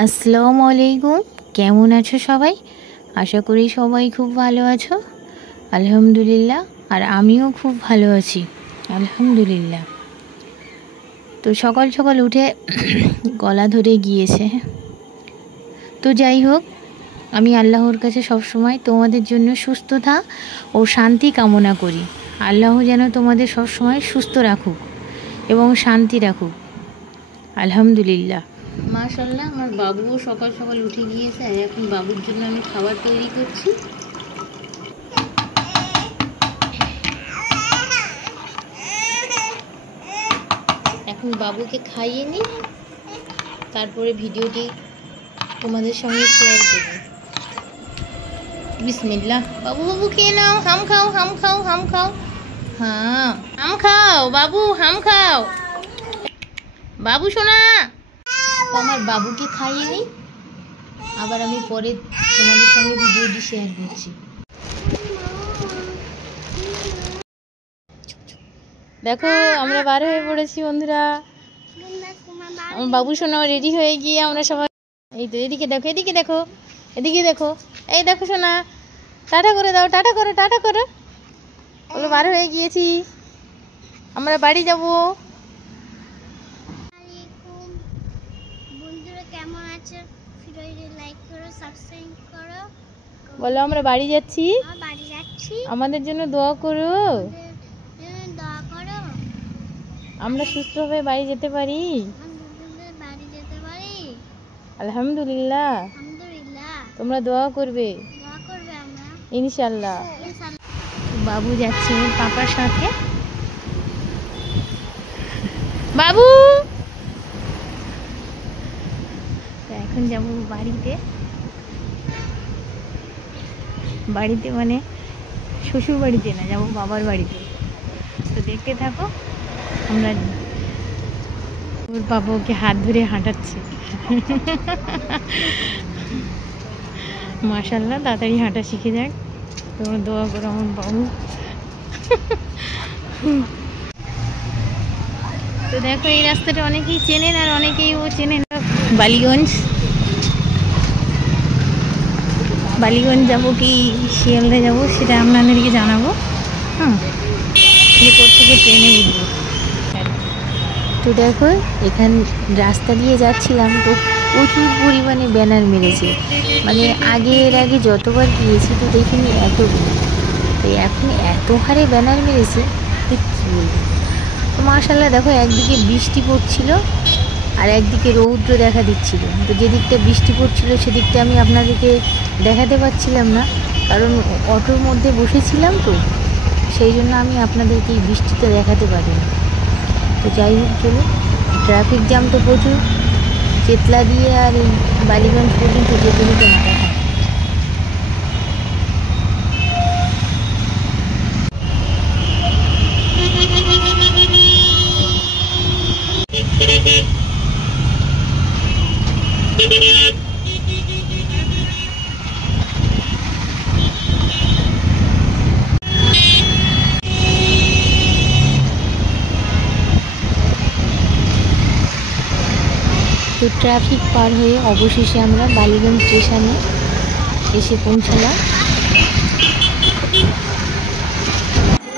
আসসালামু আলাইকুম। কেমন আছো সবাই? আশা করি সবাই খুব ভালো আছো। আলহামদুলিল্লাহ, আর আমিও খুব ভালো আছি আলহামদুলিল্লাহ। তো সকাল সকাল উঠে গলা ধরে গিয়েছে। তো যাই হোক, আমি আল্লাহর কাছে সবসময় তোমাদের জন্য সুস্থতা ও শান্তি কামনা করি। আল্লাহ যেন তোমাদের সবসময় সুস্থ রাখুক এবং শান্তি রাখুক। আলহামদুলিল্লাহ। মাশাআল্লাহ, আমার বাবুও সকাল সকাল উঠে গিয়েছে আর এখন বাবুর জন্য আমি খাবার তৈরি করছি। এখন বাবুকে খাইয়ে নিই, তারপরে ভিডিওটি তোমাদের সঙ্গে শেয়ার করব। বিসমিল্লাহ। বাবু বাবু খেয়ে নাও, হাম খাও হাম খাও হাম খাও। হ্যাঁ, হাম খাও বাবু, হাম খাও বাবু সোনা। তো আমার বাবুকে খাইয়ে নিই, আবার আমি পরে তোমাদের সঙ্গে ভিডিওটি শেয়ার করছি। দেখো আমরা বার হয়ে পড়েছি বন্ধুরা। আমার বাবু সোনা রেডি হয়ে গিয়ে আমরা সবাই, এই তো এদিকে দেখো এদিকে দেখো এদিকে দেখো, এই দেখো সোনা, টাটা করে দাও, টাটা করো টাটা করো। ওগুলো বার হয়ে গিয়েছি, আমরা বাড়ি যাব। বলো আমরা বাড়ি যাচ্ছি, আমাদের জন্য দোয়া করো, আমরা সুস্থভাবে বাড়ি যেতে পারি। আলহামদুলিল্লাহ, তোমরা দোয়া করবে ইনশাল্লাহ। বাবু যাচ্ছে ওর পাপার সাথে। বাবু এখন যাবো বাড়িতে, বাড়িতে মানে শ্বশুর বাড়িতে না, যাবো বাবার বাড়িতে। তো দেখতে থাকো, আমরা ওর বাবা ওকে হাত ধরে হাঁটাচ্ছে। মাশাআল্লাহ, তাড়াতাড়ি হাঁটা শিখে যাক, তোমরা দোয়া করো আমার বাবু। তো দেখো এই রাস্তাটা অনেকেই চেনেন আর অনেকেই ও চেনেন। বালিগঞ্জ, বালিগঞ্জ যাবো কি শিয়ালদা যাবো সেটা আপনাদেরকে জানাবো। হ্যাঁ, যে কোথেকে ট্রেনে উঠবো। তো দেখো এখান রাস্তা দিয়ে যাচ্ছিলাম, তো প্রচুর পরিমাণে ব্যানার মেরেছে। মানে এর আগে যতবার গিয়েছি তো দেখিনি এতগুলো, তো এখন এত হারে ব্যানার মেরেছে তো কী বলবো। তো মাশাআল্লাহ দেখো, একদিকে বৃষ্টি পড়ছিল আর একদিকে রৌদ্র দেখা দিচ্ছিল। তো যেদিকটা বৃষ্টি পড়ছিল সেদিকটা আমি আপনাদেরকে দেখাতে পারছিলাম না, কারণ অটোর মধ্যে বসেছিলাম, তো সেই জন্য আমি আপনাদেরকে এই বৃষ্টিটা দেখাতে পারিনি। তো যাই হোক, চলো, ট্রাফিক জ্যাম তো প্রচুর, চেতলা দিয়ে আর এই বালিগঞ্জ পর্যন্ত যেতে যেতে মাথা খায়। তো ট্রাফিক পার হয়ে অবশেষে আমরা বালিগঞ্জ স্টেশনে এসে পৌঁছালাম।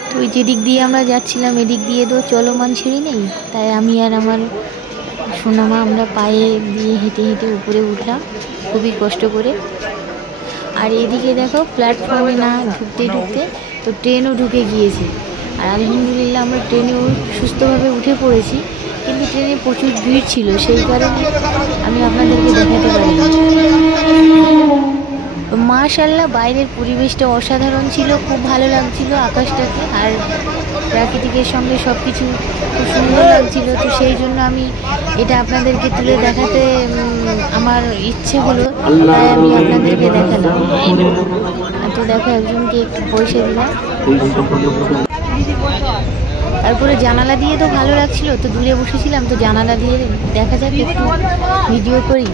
তো ওই যেদিক দিয়ে আমরা যাচ্ছিলাম এদিক দিয়ে তো চলমান সিঁড়ি নেই, তাই আমি আর আমার সোনামা আমরা পায়ে দিয়ে হেঁটে হেঁটে উপরে উঠলাম খুবই কষ্ট করে। আর এদিকে দেখো প্ল্যাটফর্মে না ঢুকতে ঢুকতে তো ট্রেনও ঢুকে গিয়েছে। আর আলহামদুলিল্লাহ আমরা ট্রেনেও সুস্থভাবে উঠে পড়েছি, কিন্তু ট্রেনে প্রচুর ভিড় ছিল, সেই কারণে আমি আপনাদেরকে দেখাতে পারিনি। মাশাআল্লাহ, বাইরের পরিবেশটা অসাধারণ ছিল, খুব ভালো লাগছিল আকাশটাকে, আর প্রাকৃতিকের সঙ্গে সব কিছু খুব সুন্দর লাগছিল। তো সেই জন্য আমি এটা আপনাদেরকে তুলে দেখাতে আমার ইচ্ছে হলো, তাই আমি আপনাদেরকে দেখালাম। তো দেখো একজনকে একটু পয়সা দিলাম, তারপরে জানালা দিয়ে তো ভালো লাগছিল, তো দূরে বসেছিলাম, তো জানালা দিয়ে দেখা যাক একটু ভিডিও করি।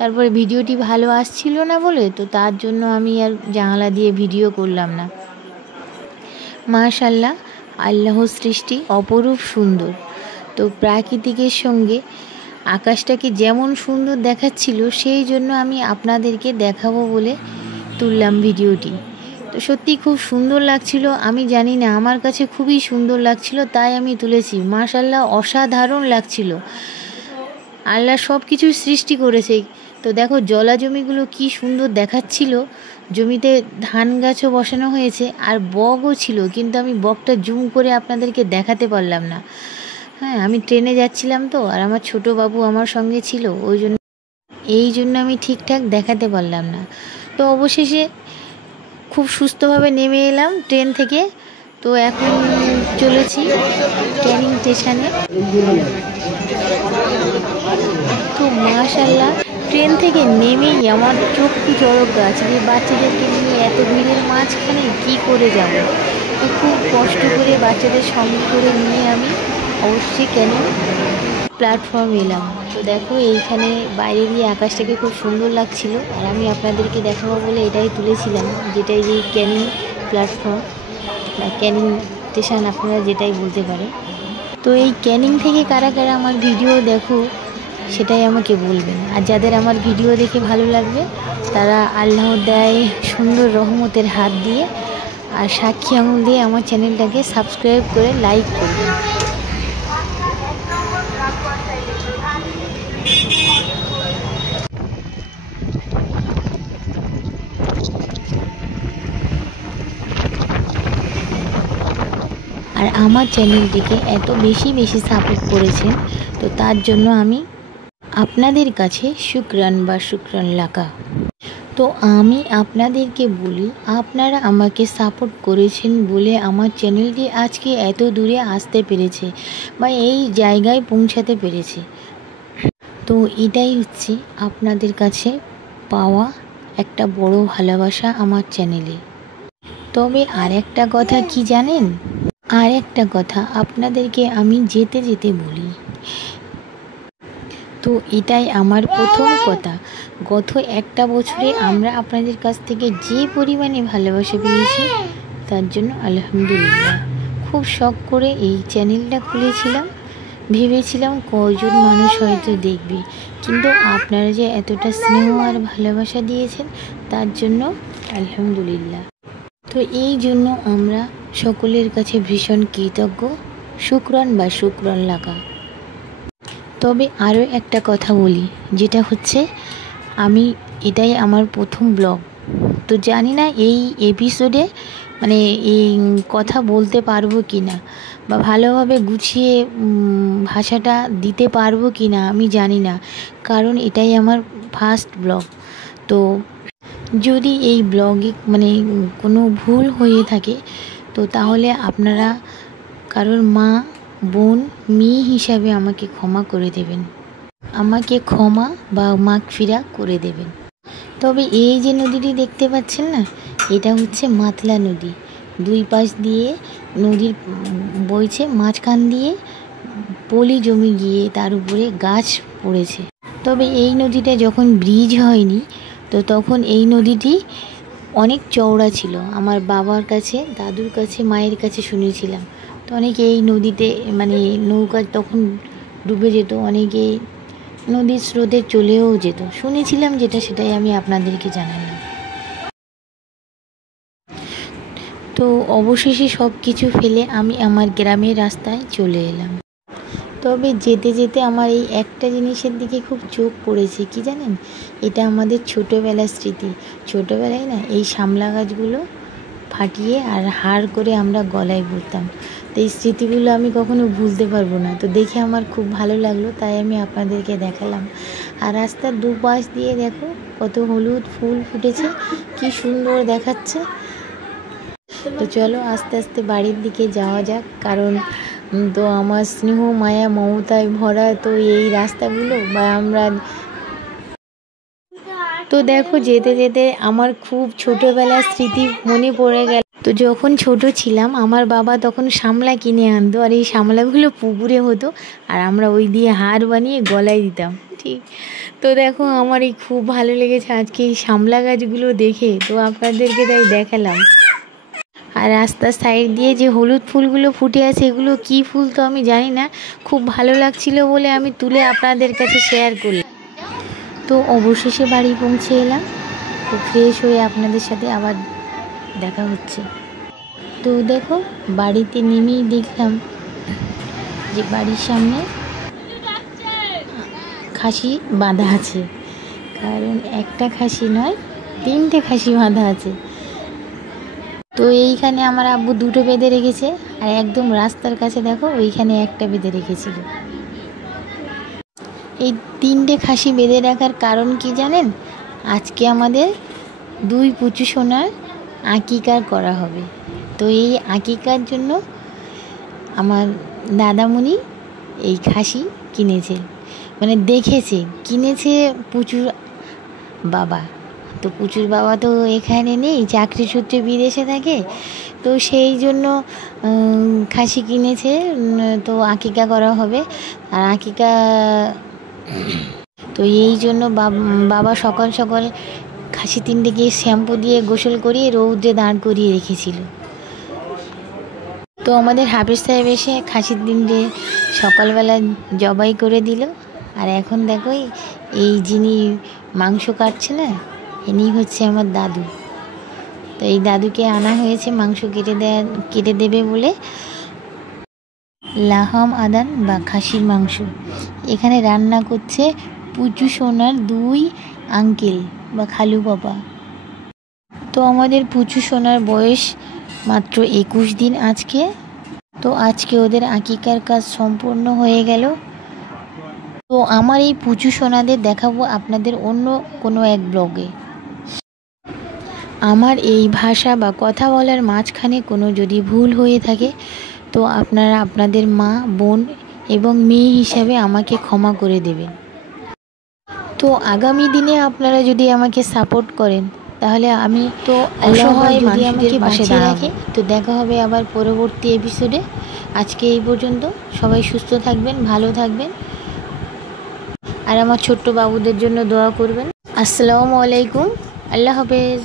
তারপরে ভিডিওটি ভালো আসছিল না বলে তো তার জন্য আমি আর জানালা দিয়ে ভিডিও করলাম না। মাশাআল্লাহ, আল্লাহর সৃষ্টি অপরূপ সুন্দর। তো প্রাকৃতিকের সঙ্গে আকাশটাকে যেমন সুন্দর দেখাচ্ছিল সেই জন্য আমি আপনাদেরকে দেখাবো বলে তুললাম ভিডিওটি। তো সত্যি খুব সুন্দর লাগছিল, আমি জানি না আমার কাছে খুবই সুন্দর লাগছিল তাই আমি তুলেছি। মাশাআল্লাহ অসাধারণ লাগছিল, আল্লাহ সব কিছু সৃষ্টি করেছে। তো দেখো জলাজমিগুলো কি সুন্দর দেখাচ্ছিল, জমিতে ধান গাছও বসানো হয়েছে আর বগও ছিল, কিন্তু আমি বগটা জুম করে আপনাদেরকে দেখাতে পারলাম না। হ্যাঁ, আমি ট্রেনে যাচ্ছিলাম তো, আর আমার ছোট বাবু আমার সঙ্গে ছিল, এই জন্য আমি ঠিকঠাক দেখাতে পারলাম না। তো অবশেষে খুব সুস্থভাবে নেমে এলাম ট্রেন থেকে। তো এখন চলেছি ক্যানিং স্টেশনে। তো মাশাআল্লাহ ট্রেন থেকে নেমেই আমার চক্ষু চড়ক গাছ, এই বাচ্চাদেরকে নিয়ে এত ভিড়ের মাঝখানে কি করে যাব। তো খুব কষ্ট করে বাচ্চাদের সঙ্গে করে নিয়ে আমি অবশ্যই ক্যানিং প্ল্যাটফর্ম এলাম। তো দেখো এইখানে বাইরে দিয়ে আকাশটাকে খুব সুন্দর লাগছিল, আর আমি আপনাদেরকে দেখাবো বলে এটাই তুলেছিলাম, যেটাই যে ক্যানিং প্ল্যাটফর্ম বা ক্যানিং স্টেশন আপনারা যেটাই বলতে পারেন। তো এই ক্যানিং থেকে কারা কারা আমার ভিডিও দেখো সেটাই আমাকে বলবেন, আর যাদের আমার ভিডিও দেখে ভালো লাগবে তারা আল্লাহর দেয় সুন্দর রহমতের হাত দিয়ে আর সাক্ষী আঙুল দিয়ে আমার চ্যানেলটাকে সাবস্ক্রাইব করে লাইক করবেন। আর আমার চ্যানেলটিকে এত বেশি সাপোর্ট করেছেন, তো তার জন্য আমি আপনাদের কাছে শুকরান বা শুকরান লাকা। তো আমি আপনাদেরকে বলি, আপনারা আমাকে সাপোর্ট করেছেন বলে আমার চ্যানেলটি আজকে এত দূরে আসতে পেরেছে বা এই জায়গায় পৌঁছাতে পেরেছে। তো এটাই হচ্ছে আপনাদের কাছে পাওয়া একটা বড় ভালোবাসা আমার চ্যানেলে। তবে আর একটা কথা কি জানেন, আর একটা কথা আপনাদেরকে আমি যেতে যেতে বলি, তো এটাই আমার প্রথম কথা। গত একটা বছরে আমরা আপনাদের কাছ থেকে যে পরিমাণে ভালোবাসা পেয়েছি তার জন্য আলহামদুলিল্লাহ। খুব শখ করে এই চ্যানেলটা খুলেছিলাম, ভেবেছিলাম কয়জন মানুষ হয়তো দেখবে, কিন্তু আপনারা যে এতটা স্নেহ আর ভালোবাসা দিয়েছেন তার জন্য আলহামদুলিল্লাহ। তো এই জন্য আমরা সকলের কাছে ভীষণ কৃতজ্ঞ, শুকরান বা শুকরান লাগা। তবে আরও একটা কথা বলি, যেটা হচ্ছে এটাই আমার প্রথম ব্লগ। তো জানি না এই এপিসোডে মানে এই কথা বলতে পারবো কি না বা ভালোভাবে গুছিয়ে ভাষাটা দিতে পারবো কি না আমি জানি না, কারণ এটাই আমার ফার্স্ট ব্লগ। তো যদি এই ব্লগে মানে কোনো ভুল হয়ে থাকে তো তাহলে আপনারা কারোর মা বোন মেয়ে হিসাবে আমাকে ক্ষমা করে দেবেন, আমাকে ক্ষমা বা মাগফিরা করে দেবেন। তবে এই যে নদীটি দেখতে পাচ্ছেন না, এটা হচ্ছে মাতলা নদী। দুই পাশ দিয়ে নদীর বইছে, মাঝখান দিয়ে পলি জমি গিয়ে তার উপরে গাছ পড়েছে। তবে এই নদীটা যখন ব্রিজ হয়নি তো তখন এই নদীটি অনেক চওড়া ছিল। আমার বাবার কাছে, দাদুর কাছে, মায়ের কাছে শুনেছিলাম। তো অনেকে এই নদীতে মানে নৌকা তখন ডুবে যেত, অনেকে নদীর স্রোতে চলেও যেত, শুনেছিলাম যেটা, সেটাই আমি আপনাদেরকে জানালাম। তো অবশেষে সব কিছু ফেলে আমি আমার গ্রামের রাস্তায় চলে এলাম। তবে যেতে যেতে আমার এই একটা জিনিসের দিকে খুব চোখ পড়েছে, কি জানেন, এটা আমাদের ছোটোবেলার স্মৃতি। ছোটোবেলায় না এই শামলা গাছগুলো ফাটিয়ে আর হাড় করে আমরা গলায় পরতাম। তো এই স্মৃতিগুলো আমি কখনো ভুলতে পারবো না। তো দেখে আমার খুব ভালো লাগলো, তাই আমি আপনাদেরকে দেখালাম। আর রাস্তার দুপাশ দিয়ে দেখো কত হলুদ ফুল ফুটেছে, কি সুন্দর দেখাচ্ছে। তো চলো আস্তে আস্তে বাড়ির দিকে যাওয়া যাক, কারণ তো আমার স্নেহ মায়া মমতায় ভরা তো এই রাস্তাগুলো বা আমরা। তো দেখো যেতে যেতে আমার খুব ছোটোবেলার স্মৃতি মনে পড়ে গেল। তো যখন ছোট ছিলাম আমার বাবা তখন শামলা কিনে আনতো, আর এই শামলাগুলো পুকুরে হতো আর আমরা ওই দিয়ে হার বানিয়ে গলায় দিতাম, ঠিক। তো দেখো আমার এই খুব ভালো লেগেছে আজকে এই শামলা গাছগুলো দেখে, তো আপনাদেরকে তাই দেখালাম। আর রাস্তার সাইড দিয়ে যে হলুদ ফুলগুলো ফুটে আছে এগুলো কি ফুল তো আমি জানি না, খুব ভালো লাগছিল বলে আমি তুলে আপনাদের কাছে শেয়ার করলাম। তো অবশেষে বাড়ি পৌঁছে এলাম। তো ফ্রেশ হয়ে আপনাদের সাথে আবার দেখা হচ্ছে। তো দেখো বাড়িতে নেমেই দেখলাম যে বাড়ির সামনে খাসি বাঁধা আছে, কারণ একটা খাসি নয় 3টে খাসি বাঁধা আছে। তো এইখানে আমার আব্বু 2টো বেঁধে রেখেছে, আর একদম রাস্তার কাছে দেখো ওইখানে একটা বেঁধে রেখেছিল। এই 3টে খাসি বেঁধে রাখার কারণ কি জানেন? আজকে আমাদের 2 পুচু সোনার আকিকার করা হবে। তো এই আকিকার জন্য আমার দাদামণি এই খাসি কিনেছে, মানে দেখেছে, কিনেছে পুচুর বাবা। তো পুচুর বাবা তো এখানে নেই, চাকরি সূত্রে বিদেশে থাকে, তো সেই জন্য খাসি কিনেছে। তো আকিকা করা হবে, আর আকিকা তো এই জন্য বাবা সকাল সকাল খাসি 3টেকে শ্যাম্পু দিয়ে গোসল করিয়ে রৌদ্রে দাঁড় করিয়ে রেখেছিল। তো আমাদের হাফিজ সাহেব এসে খাসি 3টে সকালবেলা জবাই করে দিল। আর এখন দেখো এই যিনি মাংস কাটছে না, ইনি হচ্ছে আমার দাদু। তো এই দাদুকে আনা হয়েছে মাংস কেটে দেবে বলে। লাহাম আদান বা খাসির মাংস এখানে রান্না করছে পুচু সোনার 2 আঙ্কেল বা খালু বাবা। তো আমাদের পুচু সোনার বয়স মাত্র 21 দিন আজকে। তো আজকে ওদের আকিকার কাজ সম্পূর্ণ হয়ে গেল। তো আমার এই পুচু সোনাদের দেখাবো আপনাদের অন্য কোনো এক ব্লগে। আমার এই ভাষা বা কথা বলার মাঝখানে কোনো যদি ভুল হয়ে থাকে তো আপনারা আপনাদের মা, বোন এবং মেয়ে হিসাবে আমাকে ক্ষমা করে দেবেন। তো আগামী দিনে আপনারা যদি আমাকে সাপোর্ট করেন তাহলে আমি তো অসহায় যদি আমাকে পাশে রাখে। তো দেখা হবে আবার পরবর্তী এপিসোডে। আজকে এই পর্যন্ত। সবাই সুস্থ থাকবেন, ভালো থাকবেন, আর আমার ছোট্ট বাবুদের জন্য দোয়া করবেন। আসসালামু আলাইকুম, আল্লাহ হাফেজ।